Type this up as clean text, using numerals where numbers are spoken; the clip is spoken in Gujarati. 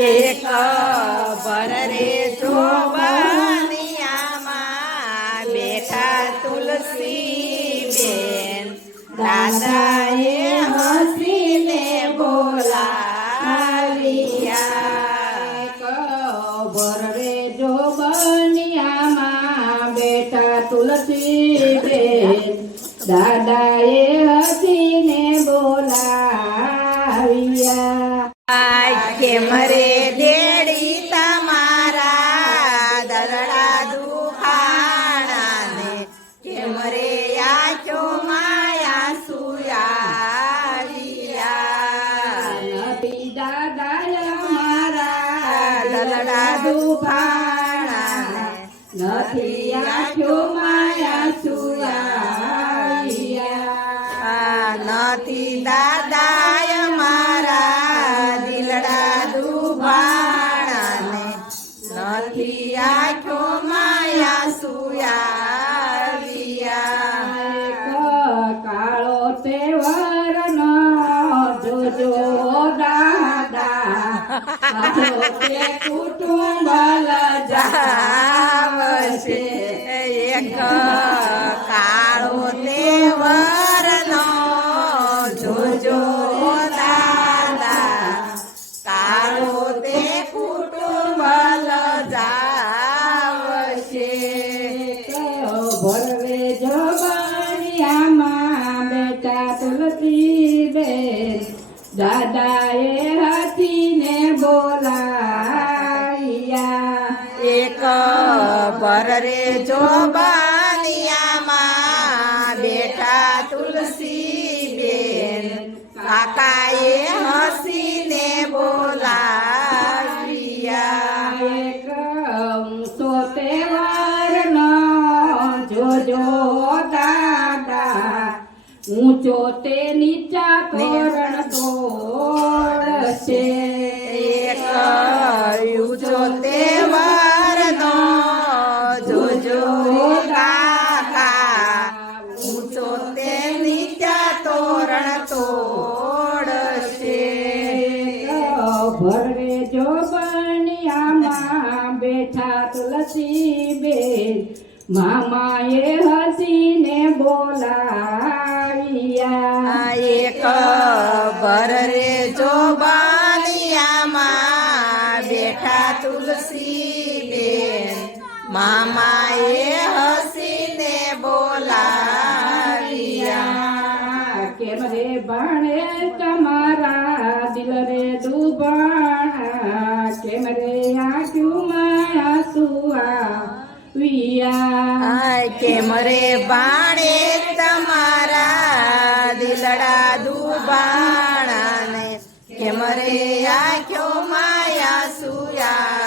એક ભર રે જોબનિયામાં બેઠા તુલસી બેન દાદાએ હસીને બોલાવ્યા ભર રે જોબનિયામાં બેઠા તુલસી બેન દાદાએ હસીને બોલાવ્યા કેમ રે દેડી તમારા દલડા દુખાણાને કેમ રે આચો માયા સુયાવિયા નથી દાદા મારા દલડા દુખાણાને નથી આખો માયા સુયાવિયા નથી દાદાય મારા દિલડા દુભાણાને નથી આખો માયા સુયાવિયા કાળો તહેવારનો જોજો દાદા તે કુટુંબ જાવશે એક કાળો તહેવારનો જોજો દાદા કાળો તે કુટુંબ જાવશે ભરવે જોબનિયામાં બેટા તુલસી બેન દાદાએ હાથીને બોલાવ્યા એક ભર રે જોબનિયામાં બેઠા તુલસી બેન કાકાએ હસીને બોલાવ્યા એક ઊંચો તહેવારનો જોજો દાદા ઊંચો તે નીચા તોરણ તોડશે એક ઊંચો તહેવારનો જોજો કાકા ઊંચો તે નીચા તોરણ તોડશે ભરવે જોબનિયામાં બેઠા તુલસી બેન મામાએ હસીને બોલાવ્યા એક ભર રે જોબનિયામાં બેઠા તુલસી બેન મામાએ હસીને બોલાવ્યા કેમ રે ભાણે તમારા દિલ રે દુભાણા કેમ રે આંખ્યું માયા સુઆ વિયા કેમ રે બાણે તમારા દિલડા દુબાણાને કેમ રે આખ્યો માયા સુયા